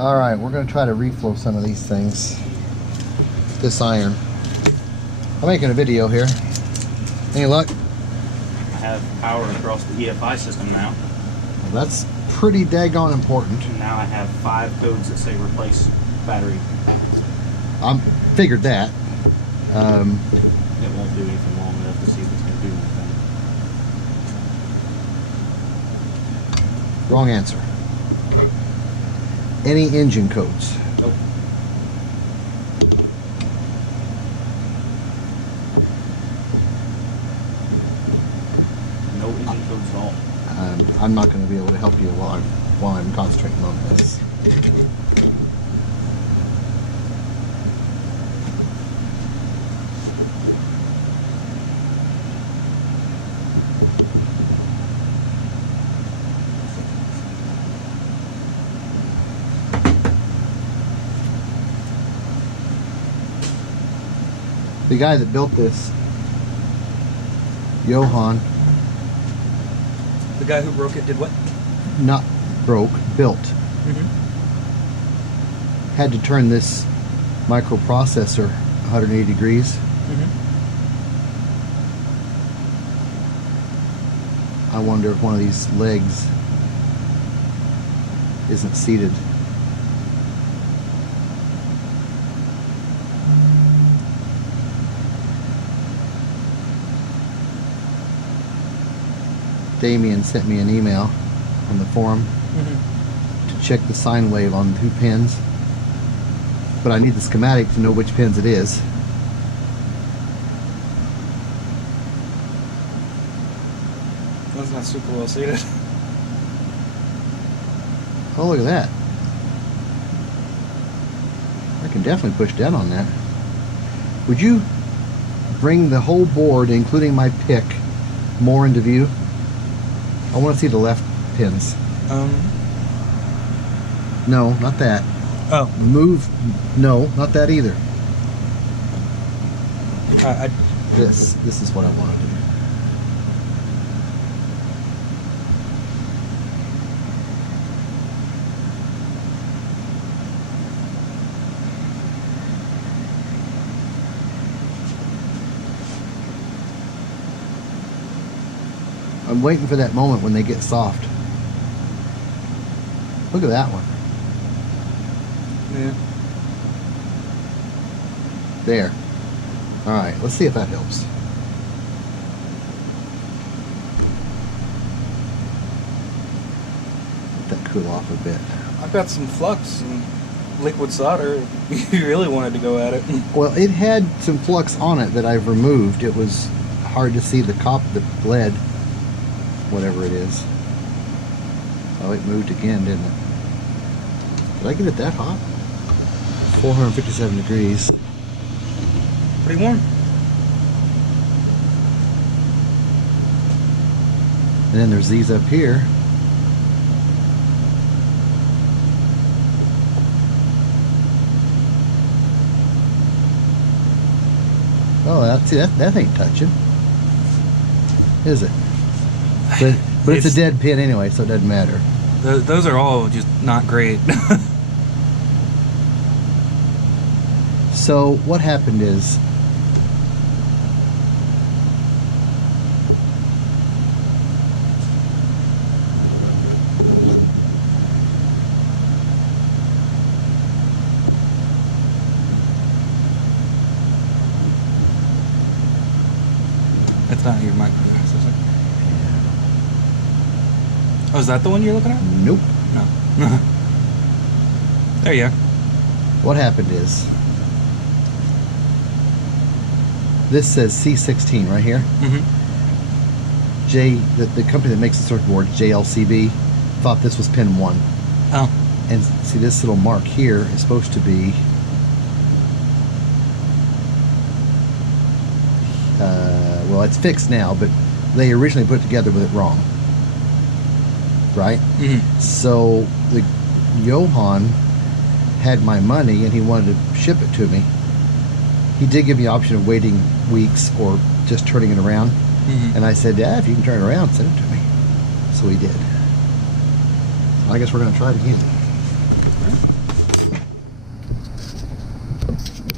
Alright, we're going to try to reflow some of these things. This iron. I'm making a video here. Any luck? I have power across the EFI system now. Well, that's pretty daggone important. And now I have 5 codes that say replace battery. I figured that. It won't do anything long enough to see if it's going to do anything. Wrong answer. Any engine codes? Nope. No engine codes at all. I'm not going to be able to help you while I'm concentrating on this. The guy that built this, Johan. The guy who broke it did what? Not broke, built. Mm-hmm. Had to turn this microprocessor 180 degrees. Mm-hmm. I wonder if one of these legs isn't seated. Damien sent me an email on the forum to check the sine wave on 2 pins, but I need the schematic to know which pins it is. That's not super well seated. Oh, look at that. I can definitely push down on that. Would you bring the whole board, including my pick, more into view? I want to see the left pins. No, not that. Oh. Move. No, not that either. This is what I want to do. I'm waiting for that moment when they get soft. Look at that one. Yeah. There. Alright, let's see if that helps. Let that cool off a bit. I've got some flux and liquid solder if you really wanted to go at it. Well, it had some flux on it that I've removed. It was hard to see the lead. Whatever it is. Oh, it moved again, didn't it? Did I get it that hot? 457 degrees. Pretty warm. And then there's these up here. Oh, that ain't touching, is it? But it's a dead pin anyway, so it doesn't matter. Those are all just not great. So what happened is, That's not your microscope, is it? Oh, is that the one you're looking at? nope. No. There you are. What happened is, this says C16 right here. Mm-hmm. The company that makes the circuit board, JLCB, thought this was pin 1. Oh. And see, this little mark here is supposed to be well, it's fixed now, but they originally put it together with it wrong, right? Mm-hmm. So the Johan had my money and he wanted to ship it to me. He did give me the option of waiting weeks or just turning it around. Mm-hmm. And I said, yeah, if you can turn it around, send it to me. So he did. I guess we're going to try it again.